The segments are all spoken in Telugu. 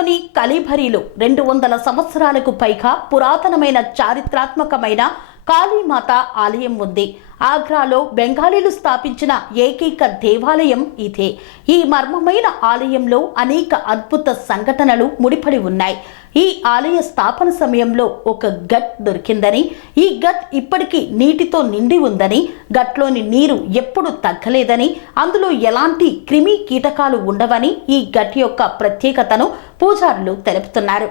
ఢిల్లీలోని కలిభరిలో రెండు వందల సంవత్సరాలకు పైగా పురాతనమైన చారిత్రాత్మకమైన కాళీమాత ఆలయం ఉంది. ఆగ్రాలో బెంగాలీలు స్థాపించిన ఏకైక దేవాలయం ఇదే. ఈ మర్మమైన ఆలయంలో అనేక అద్భుత సంఘటనలు ముడిపడి ఉన్నాయి. ఈ ఆలయ స్థాపన సమయంలో ఒక గట్ దొరికిందని ఈ గట్ ఇప్పటికీ నీటితో నిండి ఉందని గట్లోని నీరు ఎప్పుడు తగ్గలేదని అందులో ఎలాంటి క్రిమి కీటకాలు ఉండవని ఈ గట్ యొక్క ప్రత్యేకతను పూజారులు తెలుపుతున్నారు.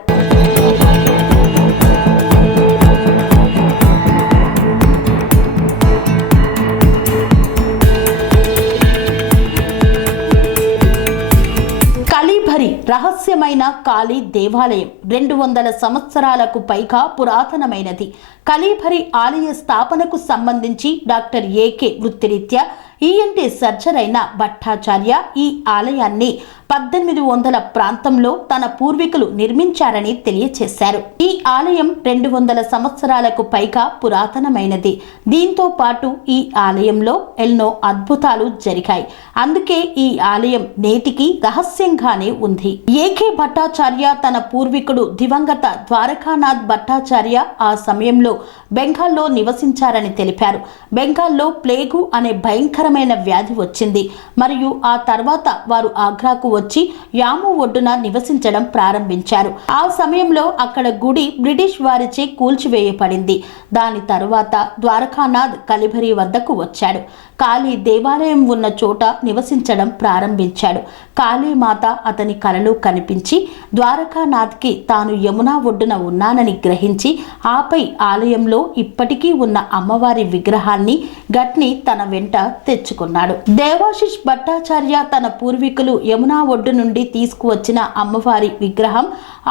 కలిభరి రహస్యమైన కాళీ దేవాలయం. రెండు వందల సంవత్సరాలకు పైగా పురాతనమైనది. కళీభరి ఆలయ స్థాపనకు సంబంధించి డాక్టర్ ఏకే వృత్తిరీత్యా ఈఎన్టీ సర్జర్ అయిన భట్టాచార్య ఈ ఆలయాన్ని పద్దెనిమిది వందల ప్రాంతంలో తన పూర్వీకులు నిర్మించారని తెలియచేశారు. ఈ ఆలయం రెండు వందల సంవత్సరాలకు పైగా పురాతనమైనది. దీంతో పాటు ఈ ఆలయంలో ఎన్నో అద్భుతాలు జరిగాయి. అందుకే ఈ ఆలయం నేటికి రహస్యంగానే ఉంది. ఏకే భట్టాచార్య తన పూర్వీకుడు దివంగత ద్వారకానాథ్ భట్టాచార్య ఆ సమయంలో బెంగాల్లో నివసించారని తెలిపారు. బెంగాల్లో ప్లేగు అనే భయంకర భయంకరమైన వ్యాధి వచ్చింది. మరియు ఆ తర్వాత వారు ఆగ్రాకు వచ్చి యాము ఒడ్డున నివసించడం ప్రారంభించారు. ఆ సమయంలో అక్కడ గుడి బ్రిటిష్ వారిచే కూల్చివేయబడింది. దాని తరువాత ద్వారకానాథ్ కలిభరి వద్దకు వచ్చాడు. కాళీ దేవాలయం ఉన్న చోట నివసించడం ప్రారంభించాడు. కాళీమాత అతని కలలో కనిపించి ద్వారకానాథ్కి తాను యమునా ఒడ్డున ఉన్నానని గ్రహించి ఆపై ఆలయంలో ఇప్పటికీ ఉన్న అమ్మవారి విగ్రహాన్ని గట్ని తన వెంట తెచ్చుకున్నాడు. దేవాశిష్ భట్టాచార్య తన పూర్వీకులు యమునా ఒడ్డు నుండి తీసుకువచ్చిన అమ్మవారి విగ్రహం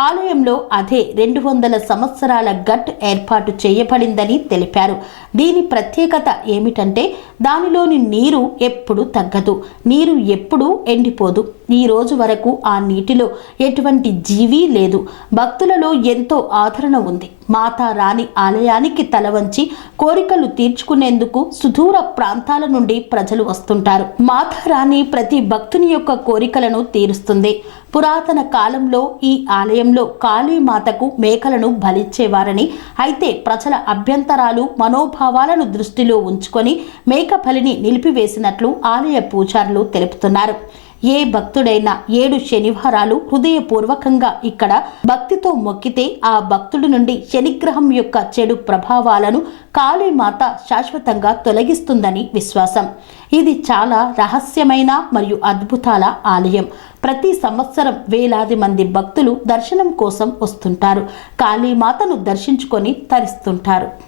ఆలయంలో అదే రెండు వందల సంవత్సరాల గట్ ఏర్పాటు చేయబడిందని తెలిపారు. దీని ప్రత్యేకత ఏమిటంటే దానిలోని నీరు ఎప్పుడు తగ్గదు. నీరు ఎప్పుడూ ఎండిపోదు. ఈ రోజు వరకు ఆ నీటిలో ఎటువంటి జీవి లేదు. భక్తులలో ఎంతో ఆదరణ ఉంది. మాతా రాణి ఆలయానికి తలవంచి కోరికలు తీర్చుకునేందుకు సుదూర ప్రాంతాల నుండి ప్రజలు వస్తుంటారు. మాతా రాణి ప్రతి భక్తుని యొక్క కోరికలను తీరుస్తుంది. పురాతన కాలంలో ఈ ఆలయంలో కాళీమాతకు మేకలను బలిచ్చేవారని అయితే ప్రజల అభ్యంతరాలు మనోభావాలను దృష్టిలో ఉంచుకొని మేక బలిని నిలిపివేసినట్లు ఆలయ పూజారులు తెలుపుతున్నారు. ఏ భక్తుడైనా ఏడు శనివారాలు హృదయపూర్వకంగా ఇక్కడ భక్తితో మొక్కితే ఆ భక్తుడి నుండి శనిగ్రహం యొక్క చెడు ప్రభావాలను కాళీమాత శాశ్వతంగా తొలగిస్తుందని విశ్వాసం. ఇది చాలా రహస్యమైన మరియు అద్భుతాల ఆలయం. ప్రతి సంవత్సరం వేలాది మంది భక్తులు దర్శనం కోసం వస్తుంటారు. కాళీమాతను దర్శించుకొని తరిస్తుంటారు.